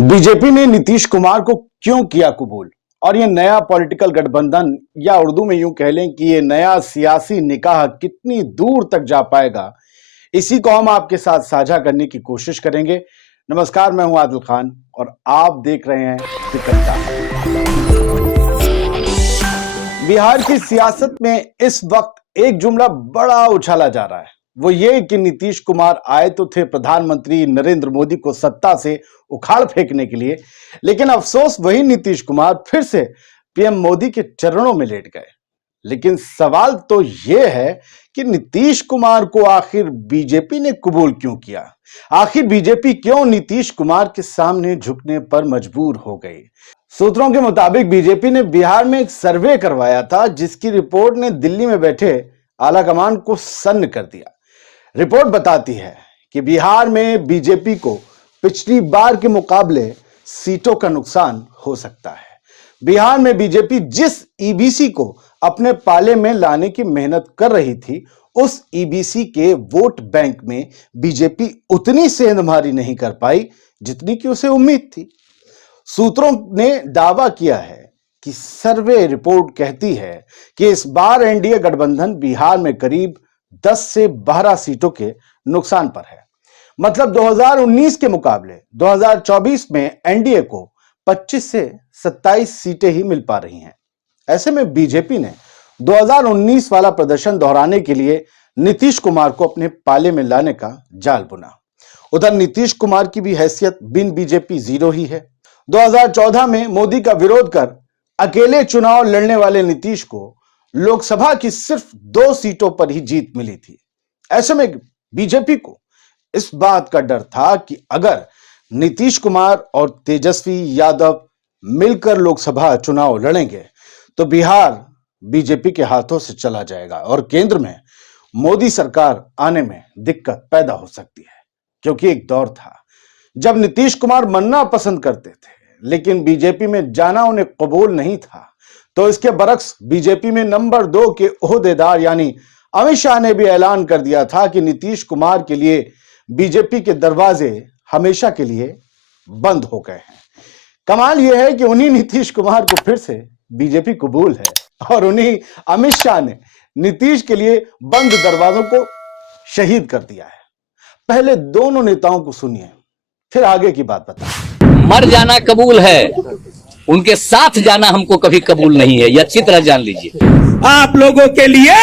BJP ने नीतीश कुमार को क्यों किया कबूल और ये नया पॉलिटिकल गठबंधन या उर्दू में यूं कह लें कि ये नया सियासी निकाह कितनी दूर तक जा पाएगा, इसी को हम आपके साथ साझा करने की कोशिश करेंगे। नमस्कार, मैं हूं आदिल खान और आप देख रहे हैं दिक्कत। बिहार की सियासत में इस वक्त एक जुमला बड़ा उछाला जा रहा है, वो ये कि नीतीश कुमार आए तो थे प्रधानमंत्री नरेंद्र मोदी को सत्ता से उखाड़ फेंकने के लिए, लेकिन अफसोस वही नीतीश कुमार फिर से पीएम मोदी के चरणों में लेट गए। लेकिन सवाल तो यह है कि नीतीश कुमार को आखिर बीजेपी ने कबूल क्यों किया? आखिर बीजेपी क्यों नीतीश कुमार के सामने झुकने पर मजबूर हो गई? सूत्रों के मुताबिक बीजेपी ने बिहार में एक सर्वे करवाया था, जिसकी रिपोर्ट ने दिल्ली में बैठे आलाकमान को सन्न कर दिया। रिपोर्ट बताती है कि बिहार में बीजेपी को पिछली बार के मुकाबले सीटों का नुकसान हो सकता है। बिहार में बीजेपी जिस ईबीसी को अपने पाले में लाने की मेहनत कर रही थी, उस ईबीसी के वोट बैंक में बीजेपी उतनी सेंधमारी नहीं कर पाई जितनी कि उसे उम्मीद थी। सूत्रों ने दावा किया है कि सर्वे रिपोर्ट कहती है कि इस बार एनडीए गठबंधन बिहार में करीब 10 से 12 सीटों के नुकसान पर है। मतलब 2019 के मुकाबले 2024 में एनडीए को 25 से 27 सीटें ही मिल पा रही हैं। ऐसे में बीजेपी ने 2019 वाला प्रदर्शन दोहराने के लिए नीतीश कुमार को अपने पाले में लाने का जाल बुना। उधर नीतीश कुमार की भी हैसियत बिन बीजेपी जीरो ही है। 2014 में मोदी का विरोध कर अकेले चुनाव लड़ने वाले नीतीश को लोकसभा की सिर्फ 2 सीटों पर ही जीत मिली थी। ऐसे में बीजेपी को इस बात का डर था कि अगर नीतीश कुमार और तेजस्वी यादव मिलकर लोकसभा चुनाव लड़ेंगे तो बिहार बीजेपी के हाथों से चला जाएगा और केंद्र में मोदी सरकार आने में दिक्कत पैदा हो सकती है। क्योंकि एक दौर था जब नीतीश कुमार मरना पसंद करते थे, लेकिन बीजेपी में जाना उन्हें कबूल नहीं था। तो इसके बरक्स बीजेपी में नंबर 2 के ओहदेदार यानी अमित शाह ने भी ऐलान कर दिया था कि नीतीश कुमार के लिए बीजेपी के दरवाजे हमेशा के लिए बंद हो गए हैं। कमाल यह है कि उन्हीं नीतीश कुमार को फिर से बीजेपी कबूल है और उन्हीं अमित शाह ने नीतीश के लिए बंद दरवाजों को शहीद कर दिया है। पहले दोनों नेताओं को सुनिए, फिर आगे की बात बताएं। मर जाना कबूल है, उनके साथ जाना हमको कभी कबूल नहीं है, यह अच्छी तरह जान लीजिए। आप लोगों के लिए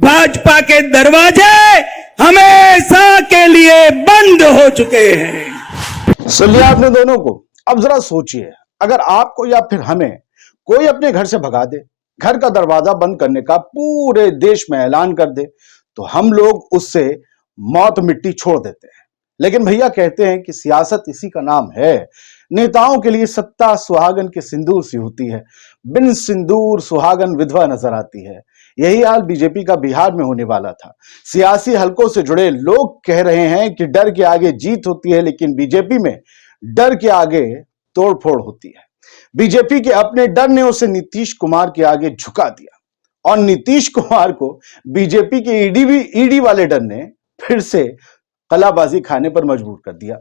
भाजपा के दरवाजे हमेशा के लिए बंद हो चुके हैं। सुन लिया आपने दोनों को। अब जरा सोचिए, अगर आपको या फिर हमें कोई अपने घर से भगा दे, घर का दरवाजा बंद करने का पूरे देश में ऐलान कर दे, तो हम लोग उससे मौत मिट्टी छोड़ देते हैं। लेकिन भैया कहते हैं कि सियासत इसी का नाम है। नेताओं के लिए सत्ता सुहागन के सिंदूर सी होती है, बिन सिंदूर सुहागन विधवा नजर आती है। यही हाल बीजेपी का बिहार में होने वाला था। सियासी हलकों से जुड़े लोग कह रहे हैं कि डर के आगे जीत होती है, लेकिन बीजेपी में डर के आगे तोड़फोड़ होती है। बीजेपी के अपने डर ने उसे नीतीश कुमार के आगे झुका दिया और नीतीश कुमार को बीजेपी के ईडी वाले डर ने फिर से कलाबाजी खाने पर मजबूर कर दिया।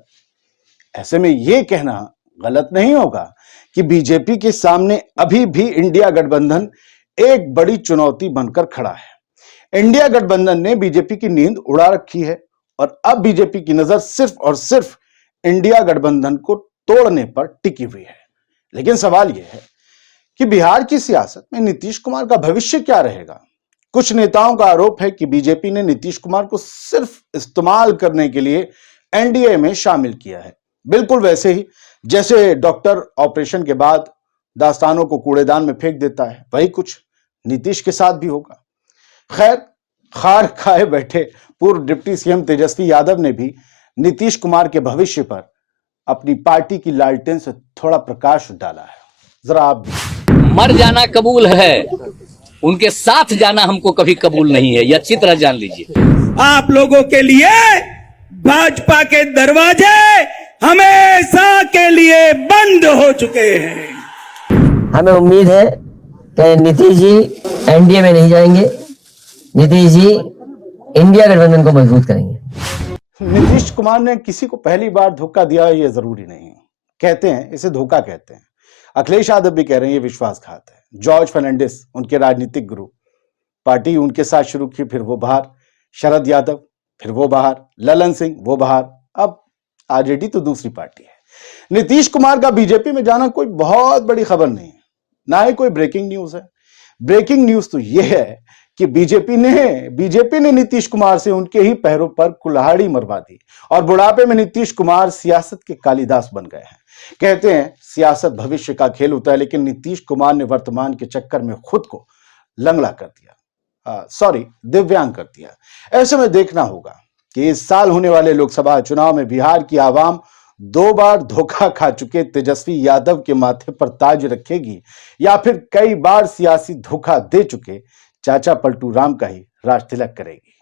ऐसे में यह कहना गलत नहीं होगा कि बीजेपी के सामने अभी भी इंडिया गठबंधन एक बड़ी चुनौती बनकर खड़ा है। इंडिया गठबंधन ने बीजेपी की नींद उड़ा रखी है और अब बीजेपी की नजर सिर्फ और सिर्फ इंडिया गठबंधन को तोड़ने पर टिकी हुई है। लेकिन सवाल यह है कि बिहार की सियासत में नीतीश कुमार का भविष्य क्या रहेगा? कुछ नेताओं का आरोप है कि बीजेपी ने नीतीश कुमार को सिर्फ इस्तेमाल करने के लिए एनडीए में शामिल किया है, बिल्कुल वैसे ही जैसे डॉक्टर ऑपरेशन के बाद दास्तानों को कूड़ेदान में फेंक देता है, वही कुछ नीतीश के साथ भी होगा। खैर, खार खाए बैठे पूर्व डिप्टी सीएम तेजस्वी यादव ने भी नीतीश कुमार के भविष्य पर अपनी पार्टी की लालटेन से थोड़ा प्रकाश डाला है। जरा आप मर जाना कबूल है, उनके साथ जाना हमको कभी कबूल नहीं है, यह अच्छी तरह जान लीजिए। आप लोगों के लिए भाजपा के दरवाजे हमेशा के लिए बंद हो चुके हैं। हमें उम्मीद है कि नीतीश जी एनडीए में नहीं जाएंगे, नीतीश जी इंडिया गठबंधन को मजबूत करेंगे। नीतीश कुमार ने किसी को पहली बार धोखा दिया ये जरूरी नहीं, कहते हैं इसे धोखा कहते हैं। अखिलेश यादव भी कह रहे हैं ये विश्वासघात है। जॉर्ज फर्नांडिस उनके राजनीतिक गुरु, पार्टी उनके साथ शुरू की, फिर वो बाहर। शरद यादव फिर वो बाहर। ललन सिंह वो बाहर। अब आरजेडी तो दूसरी पार्टी है। नीतीश कुमार का बीजेपी में जाना कोई बहुत बड़ी खबर नहीं है, ना ही कोई ब्रेकिंग न्यूज है। ब्रेकिंग न्यूज तो यह है कि बीजेपी ने नीतीश कुमार से उनके ही पैरों पर कुल्हाड़ी मरवा दी और बुढ़ापे में नीतीश कुमार सियासत के कालिदास बन गए हैं। कहते हैं सियासत भविष्य का खेल होता है, लेकिन नीतीश कुमार ने वर्तमान के चक्कर में खुद को लंगड़ा कर दिया, दिव्यांग कर दिया। ऐसे में देखना होगा कि इस साल होने वाले लोकसभा चुनाव में बिहार की आवाम 2 बार धोखा खा चुके तेजस्वी यादव के माथे पर ताज रखेगी या फिर कई बार सियासी धोखा दे चुके चाचा पलटू राम का ही राज तिलक करेगी।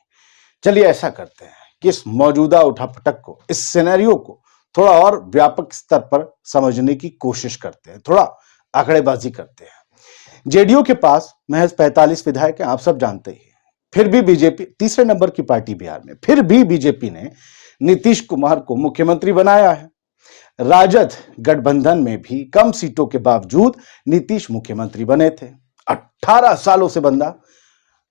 चलिए ऐसा करते हैं कि इस मौजूदा उठापटक को, इस सिनेरियो को थोड़ा और व्यापक स्तर पर समझने की कोशिश करते हैं, थोड़ा आंकड़ेबाजी करते हैं। जेडीयू के पास महज 45 विधायक हैं, आप सब जानते ही। फिर भी बीजेपी तीसरे नंबर की पार्टी बिहार में, फिर भी बीजेपी ने नीतीश कुमार को मुख्यमंत्री बनाया है। राजद गठबंधन में भी कम सीटों के बावजूद नीतीश मुख्यमंत्री बने थे। 18 सालों से बंदा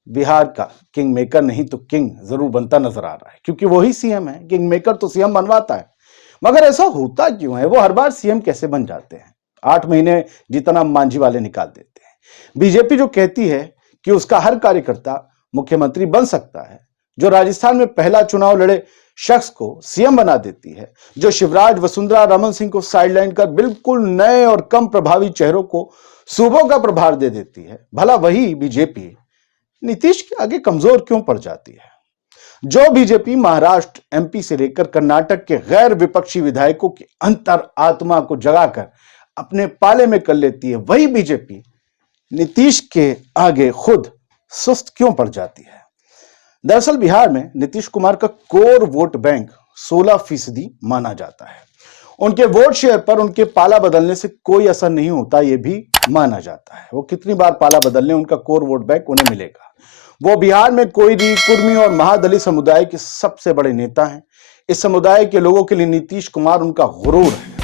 बिहार का किंग मेकर नहीं तो किंग जरूर बनता नजर आ रहा है, क्योंकि वही सीएम है। किंग मेकर तो सीएम बनवाता है, मगर ऐसा होता क्यों है? वो हर बार सीएम कैसे बन जाते हैं? 8 महीने जितना मांझी वाले निकाल देते हैं। बीजेपी जो कहती है कि उसका हर कार्यकर्ता मुख्यमंत्री बन सकता है, जो राजस्थान में पहला चुनाव लड़े शख्स को सीएम बना देती है, जो शिवराज, वसुंधरा, रमन सिंह को साइडलाइन कर बिल्कुल नए और कम प्रभावी चेहरों को सूबों का प्रभार दे देती है, भला वही बीजेपी नीतीश के आगे कमजोर क्यों पड़ जाती है? जो बीजेपी महाराष्ट्र, एमपी से लेकर कर्नाटक के गैर विपक्षी विधायकों की अंतर आत्मा को जगाकर अपने पाले में कर लेती है, वही बीजेपी नीतीश के आगे खुद सुस्त क्यों पड़ जाती है? दरअसल बिहार में नीतीश कुमार का कोर वोट बैंक 16% माना जाता है। उनके वोट शेयर पर उनके पाला बदलने से कोई असर नहीं होता, यह भी माना जाता है। वो कितनी बार पाला बदल लें, उनका कोर वोट बैंक उन्हें मिलेगा। वो बिहार में कोयरी, कुर्मी और महादलित समुदाय के सबसे बड़े नेता हैं। इस समुदाय के लोगों के लिए नीतीश कुमार उनका गुरूर है।